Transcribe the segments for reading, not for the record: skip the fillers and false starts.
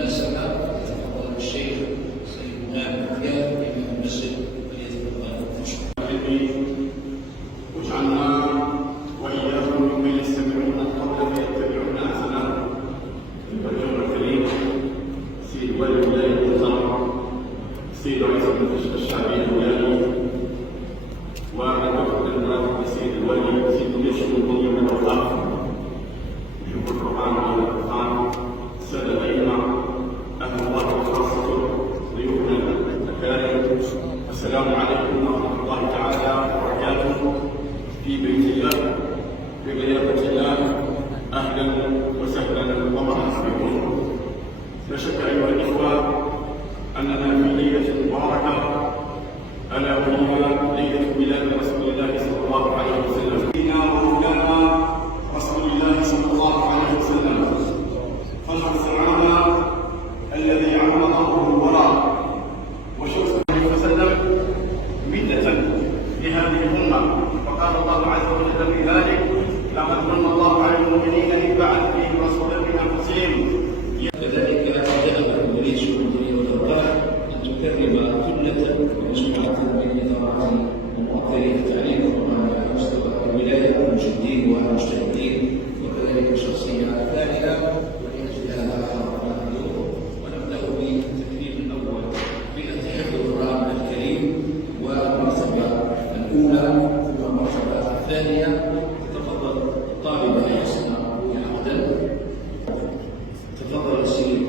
بالمناسبة تفضل الشيخ سيدنا عثمان إمام المسجد فليتفضل مشكورا. واجعلنا وإياكم ممن يستمعون القول فيتبعون أحسنه. الرجل الكريم سيد والي ولاية المحترم سيد رئيس المجلس الشعبي الولايي ومن وفد سيد الوالي سيد الجيش الوطني من الأوقاف وجمهور القرآن والقرآن السادة الأئمة أهل الله وخاصته ضيوفنا الأكارم السلام عليكم ورحمة الله تعالى وبركاته في بيت الله في ضيافة الله. أهلا وسهلا ومرحبا بكم. لا شك أيها الإخوة أننا في ليلة مباركة ألا وهي ليلة ميلاد رسول الله صلى الله عليه وسلم. سيدنا ومولانا رسول الله صلى الله عليه وسلم فخر السعادة الذي عم ضربه الوراء وشخص عليه وسلم مدة لهذه الأمة. وقال الله عز وجل في ذلك: لقد من الله على المؤمنين إذ بعث فيهم رسولا من أنفسهم. كذلك جاء ولي الشؤون والأوقاف أن تكرم ثلة ومجموعة من إدارات ومؤثري التعليم على مستوى الولاية المجدين والمجتهدين وكذلك شخصية ثانية. ولأجل هذا خرجنا اليوم ونبدأ بالتكريم الأول بحفظ القرآن الكريم والمرتبة الأولى ثم المرتبة الثانية. تفضل طالبة حسنة عبدا. تفضل السيد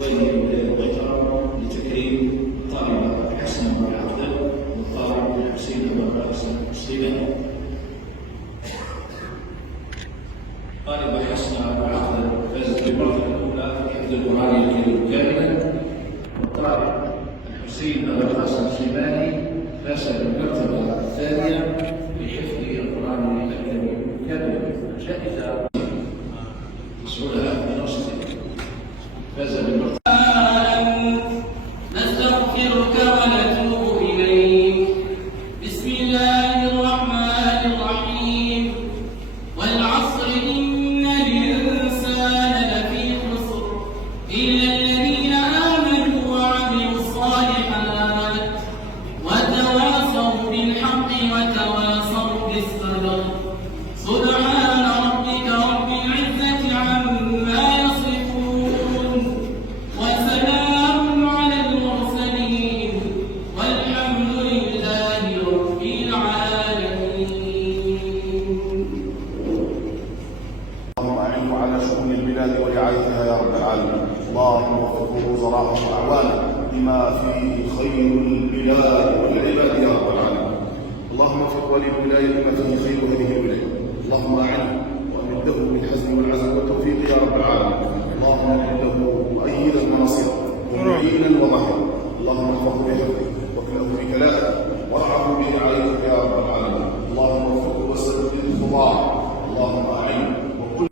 والي الولاية المحترم لتكريم طالبة حسنة عبدا والطالب الحسين أبو حسن مسلما. طالبة حسنة عبدا فازت بالمرتبة الأولى في حفظ القرآن الكريم كاملا. والطالب الحسين أبو حسن سليماني فاز بالمرتبة الثانية لحفظ القرآن الكريم كاملا. جائزة مسؤولها بنفسه فاز بالمرتبة. نستغفرك ونتوب إليك. بسم الله الرحمن الرحيم. والعصر إن الإنسان لفي خسر إلا الذين آمنوا وعملوا الصالحات وتواصوا بالحق وتواصوا بالصبر. سبحان ربك رب العزة عما يصفون وسلام على المرسلين والحمد لله رب العالمين. اللهم أعنه على شؤون البلاد ورعايتها يا رب العالمين. اللهم وفقه وزراءه وأعوانه بما فيه خير البلاد والعباد يا رب العالمين. اللهم وفق ولي الولاية